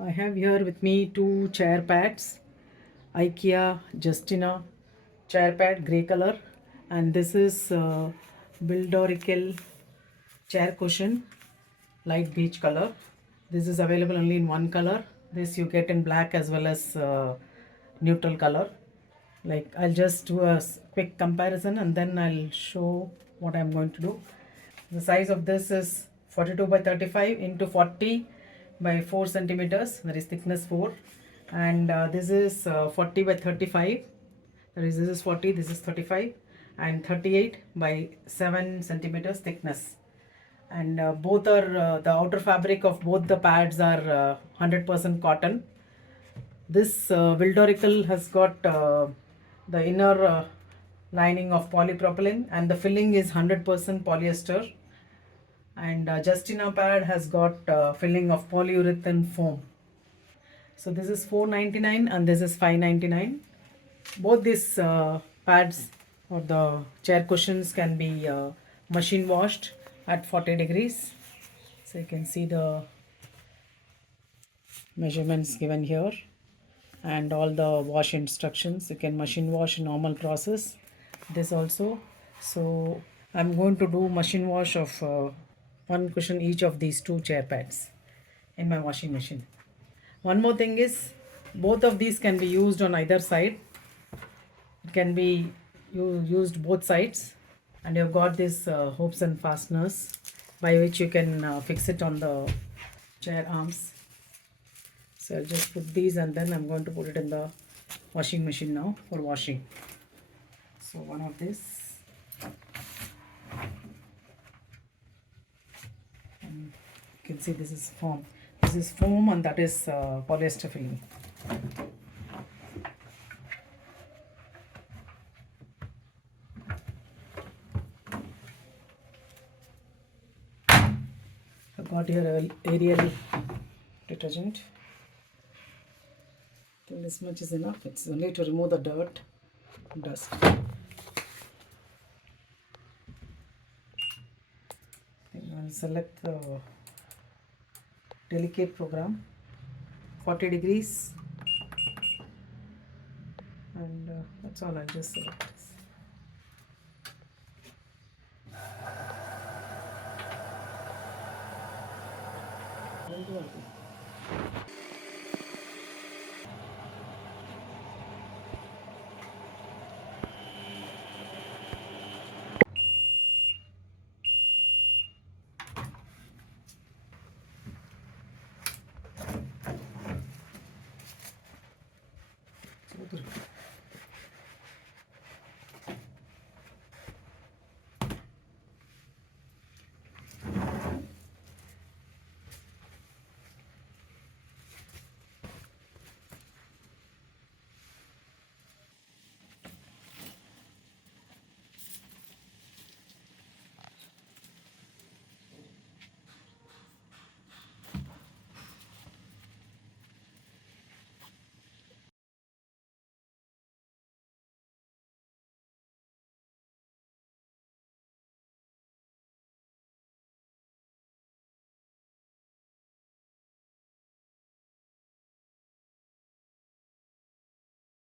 I have here with me two chair pads, IKEA Justina chair pad, grey color, and this is VILDAURIKEL chair cushion, light beige color. This is available only in one color. This you get in black as well as neutral color. Like, I'll just do a quick comparison and then I'll show what I'm going to do. The size of this is 42 by 35 into 40 by 4 centimeters, that is thickness 4, and this is 40 by 35, that is, this is 40, this is 35, and 38 by 7 centimeters thickness. And both are the outer fabric of both the pads are 100% cotton. This Vildorical has got the inner lining of polypropylene, and the filling is 100% polyester, and Justina pad has got filling of polyurethane foam. So this is 499 and this is 599. Both these pads or the chair cushions can be machine washed at 40 degrees. So you can see the measurements given here and all the wash instructions. You can machine wash, normal process, this also. So I'm going to do machine wash of one cushion each of these two chair pads in my washing machine. One more thing is, both of these can be used on either side. It can be used both sides, and you've got these hooks and fasteners by which you can fix it on the chair arms. So I'll just put these and then I'm going to put it in the washing machine now for washing. So one of this, and you can see this is foam. This is foam and that is polyester filling. I've got here Ariel detergent. I think this much is enough. It's only to remove the dirt, dust. I'll select the delicate program, 40 degrees, and that's all. I'll just select this. Don't do anything.